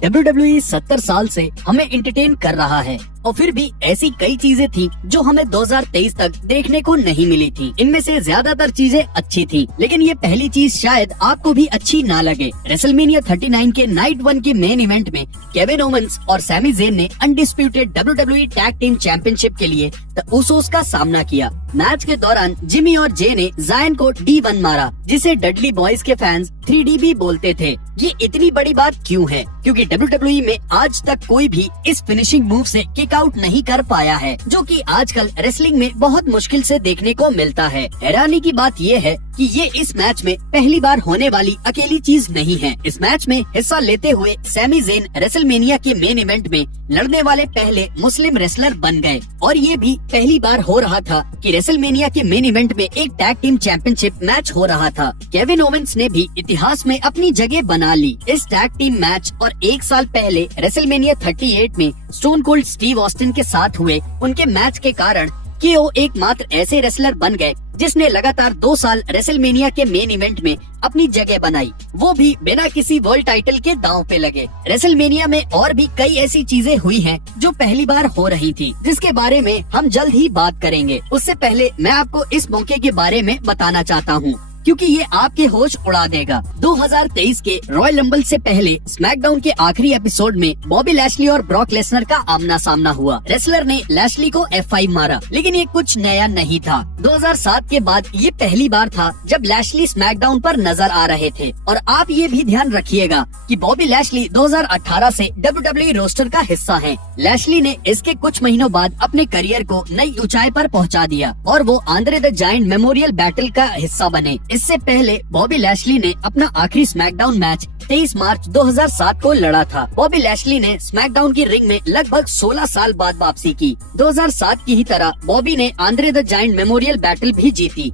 WWE 70 साल से हमें एंटरटेन कर रहा है और फिर भी ऐसी कई चीजें थी जो हमें 2023 तक देखने को नहीं मिली थी। इनमें से ज्यादातर चीजें अच्छी थी, लेकिन ये पहली चीज शायद आपको भी अच्छी ना लगे। रेसलमेनिया 39 के नाइट 1 के मेन इवेंट में केविन ओवेंस और सैमी ज़ेन ने undisputed WWE tag team championship के लिए द उसोस का सामना किया। मैच के दौरान जिमी और जे ने जायन को D1 मारा, जिसे डडली बॉयज के फैंस 3D भी बोलते थे। ये इतनी बड़ी बात क्यों है? क्योंकि WWE में आज तक कोई भी इस फिनिशिंग मूव से किक आउट नहीं कर पाया है, जो कि आजकल रेसलिंग में बहुत मुश्किल से देखने को मिलता है। हैरानी की बात ये है कि ये इस मैच में पहली बार होने वाली अकेली चीज नहीं है। इस मैच में हिस्सा लेते हुए सैमी ज़ेन रेसलमेनिया के मेन इवेंट में लड़ने वाले पहले मुस्लिम रेसलर बन गए, और ये भी पहली बार हो रहा था कि रेसलमेनिया के मेन इवेंट में एक टैग टीम चैंपियनशिप मैच हो रहा था। केविन ओवेंस ने भी इतिहास में अपनी जगह बना ली। इस टैग टीम मैच और एक साल पहले रेसलमेनिया 38 में स्टोन कोल्ड स्टीव ऑस्टिन के साथ हुए उनके मैच के कारण KO एकमात्र ऐसे रेसलर बन गए जिसने लगातार 2 साल रेसलमेनिया के मेन इवेंट में अपनी जगह बनाई, वो भी बिना किसी वर्ल्ड टाइटल के दांव पे लगे। रेसलमेनिया में और भी कई ऐसी चीजें हुई हैं जो पहली बार हो रही थी, जिसके बारे में हम जल्द ही बात करेंगे। उससे पहले मैं आपको इस मौके के बारे में बताना चाहता हूँ, क्योंकि ये आपके होश उड़ा देगा। 2023 के रॉयल रंबल से पहले स्मैकडाउन के आखिरी एपिसोड में बॉबी लैशली और ब्रॉक लेसनर का आमना सामना हुआ। रेसलर ने लैशली को F5 मारा, लेकिन ये कुछ नया नहीं था। 2007 के बाद ये पहली बार था जब लैशली स्मैकडाउन पर नजर आ रहे थे। और आप ये भी ध्यान रखिएगा कि बॉबी लैशली 2018 से WWE रोस्टर का हिस्सा हैं। लैशली ने इसके कुछ महीनों बाद अपने करियर को नई ऊंचाई पर पहुंचा दिया और वो Andre the giant memorial battle का हिस्सा बने। इससे पहले बॉबी लैशली ने अपना आखिरी स्मैकडाउन मैच 23 मार्च 2007 को लड़ा था। बॉबी लैशली ने स्मैकडाउन की रिंग में लगभग 16 साल बाद वापसी की। 2007 की ही तरह बॉबी ने Andre the giant memorial battle भी जीती।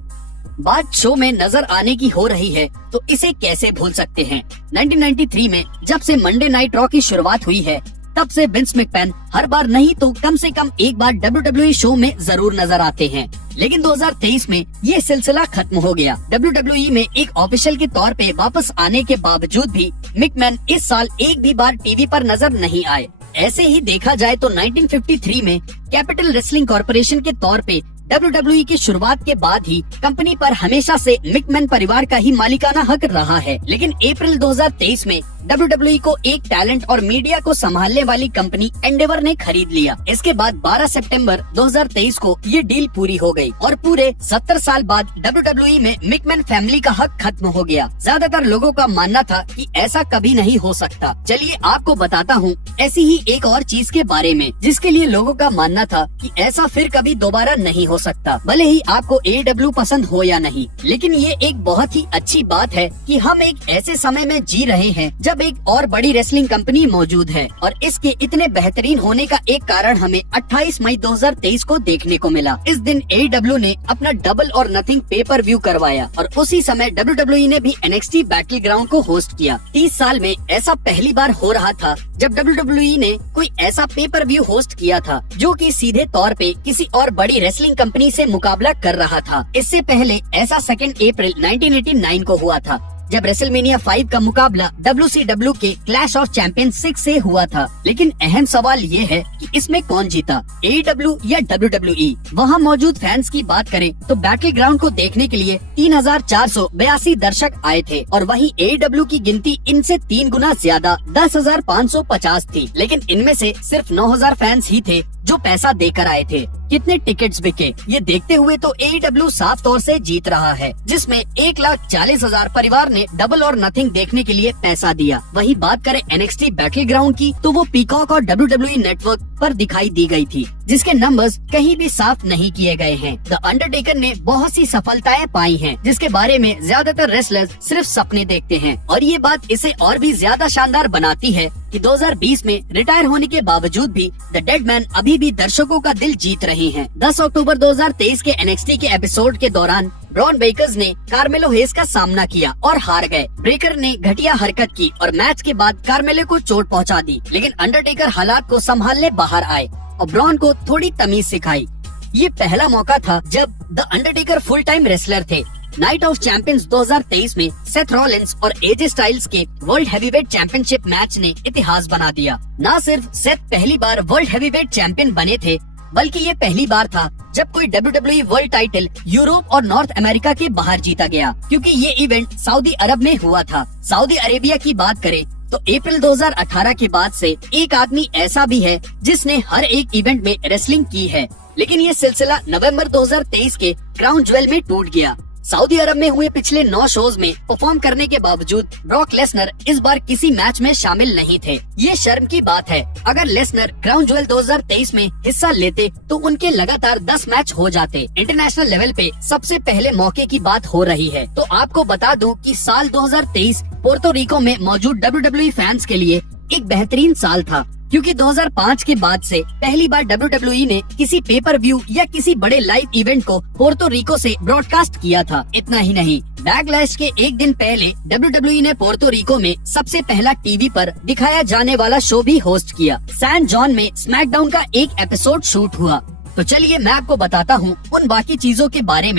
बात शो में नजर आने की हो रही है तो इसे कैसे भूल सकते हैं। 1993 में जब से मंडे नाइट रॉ की शुरुआत हुई है, तब से विंस मैकमैन हर बार नहीं तो कम से कम एक बार WWE शो में जरूर नजर आते हैं। लेकिन 2023 में ये सिलसिला खत्म हो गया। WWE में एक ऑफिशियल के तौर पे वापस आने के बावजूद भी मैकमैन इस साल एक भी बार टीवी पर नजर नहीं आए। ऐसे ही देखा जाए तो 1953 में कैपिटल रेसलिंग कॉर्पोरेशन के तौर पे WWE की शुरुआत के बाद ही कंपनी पर हमेशा से मैकमैन परिवार का ही मालिकाना हक रहा है। लेकिन अप्रैल 2023 में WWE को एक टैलेंट और मीडिया को संभालने वाली कंपनी एंडेवर ने खरीद लिया। इसके बाद 12 सितंबर 2023 को ये डील पूरी हो गई और पूरे 70 साल बाद WWE में मैकमैन फैमिली का हक खत्म हो गया। ज्यादातर लोगों का मानना था कि ऐसा कभी नहीं हो सकता। चलिए आपको बताता हूँ ऐसी ही एक और चीज के बारे में, जिसके लिए लोगों का मानना था कि ऐसा फिर कभी दोबारा नहीं हो सकता, भले ही आपको AEW पसंद हो या नहीं। लेकिन ये एक बहुत ही अच्छी बात है कि हम एक ऐसे समय में जी रहे हैं जब एक और बड़ी रेसलिंग कंपनी मौजूद है, और इसके इतने बेहतरीन होने का एक कारण हमें 28 मई 2023 को देखने को मिला। इस दिन AEW ने अपना डबल और नथिंग पेपर व्यू करवाया और उसी समय WWE ने भी NXT बैटल ग्राउंड को होस्ट किया। 30 साल में ऐसा पहली बार हो रहा था जब WWE ने कोई ऐसा पेपर व्यू होस्ट किया था जो कि सीधे तौर पे किसी और बड़ी रेसलिंग कंपनी से मुकाबला कर रहा था। इससे पहले ऐसा 2 अप्रैल 1989 को हुआ था जब रेसलमेनिया 5 का मुकाबला WCW के क्लैश ऑफ चैंपियंस 6 से हुआ था। लेकिन अहम सवाल ये है कि इसमें कौन जीता, AEW या WWE? वहाँ मौजूद फैंस की बात करें तो बैटल ग्राउंड को देखने के लिए 3482 दर्शक आए थे, और वहीं AEW की गिनती इनसे 3 गुना ज्यादा 10,550 थी। लेकिन इनमें से सिर्फ 9000 फैंस ही थे जो पैसा देकर आए थे। कितने टिकट्स बिके ये देखते हुए तो AEW साफ तौर से जीत रहा है, जिसमें 1,40,000 परिवार ने डबल और नथिंग देखने के लिए पैसा दिया। वही बात करें NXT बैटल ग्राउंड की तो वो पीकॉक और WWE नेटवर्क पर दिखाई दी गई थी, जिसके नंबर्स कहीं भी साफ नहीं किए गए हैं। द अंडरटेकर ने बहुत सी सफलताएं पाई हैं, जिसके बारे में ज्यादातर रेसलर्स सिर्फ सपने देखते हैं, और ये बात इसे और भी ज्यादा शानदार बनाती है कि 2020 में रिटायर होने के बावजूद भी द डेड मैन अभी भी दर्शकों का दिल जीत रही हैं। 10 अक्टूबर 2023 के NXT के एपिसोड के दौरान ब्रॉन बेकर्स ने कार्मेलो हेस का सामना किया और हार गए। ब्रेकर ने घटिया हरकत की और मैच के बाद कार्मेलो को चोट पहुंचा दी, लेकिन अंडरटेकर हालात को संभालने बाहर आए और ब्रॉन को थोड़ी तमीज सिखाई। ये पहला मौका था जब the Undertaker full time wrestler थे। नाइट ऑफ चैंपियंस 2023 में सेथ रॉलिंस और एजे स्टाइल्स के वर्ल्ड हैवीवेट चैंपियनशिप मैच ने इतिहास बना दिया। न सिर्फ सेथ पहली बार वर्ल्ड हैवीवेट चैंपियन बने थे, बल्कि ये पहली बार था जब कोई WWE वर्ल्ड टाइटल यूरोप और नॉर्थ अमेरिका के बाहर जीता गया, क्योंकि ये इवेंट सऊदी अरब में हुआ था। सऊदी अरेबिया की बात करें तो अप्रैल 2018 के बाद से एक आदमी ऐसा भी है जिसने हर एक इवेंट में रेसलिंग की है, लेकिन ये सिलसिला नवंबर 2023 के क्राउन ज्वेल में टूट गया। सऊदी अरब में हुए पिछले 9 शोज में परफॉर्म करने के बावजूद ब्रॉक लेसनर इस बार किसी मैच में शामिल नहीं थे। ये शर्म की बात है। अगर लेसनर क्राउन ज्वेल 2023 में हिस्सा लेते तो उनके लगातार 10 मैच हो जाते। इंटरनेशनल लेवल पे सबसे पहले मौके की बात हो रही है। तो आपको बता दूं कि साल 2023 पोर्टो रिको में मौजूद WWE फैंस के लिए एक बेहतरीन साल था, क्योंकि 2005 के बाद से पहली बार WWE ने किसी पेपर व्यू या किसी बड़े लाइव इवेंट को पोर्टो रिको से ब्रॉडकास्ट किया था। इतना ही नहीं, बैकलैश के एक दिन पहले WWE ने पोर्टो रिको में सबसे पहला टीवी पर दिखाया जाने वाला शो भी होस्ट किया। सैन जॉन में स्मैकडाउन का एक एपिसोड शूट हुआ। तो चलिए मैं आपको बताता हूँ उन बाकी चीजों के बारे में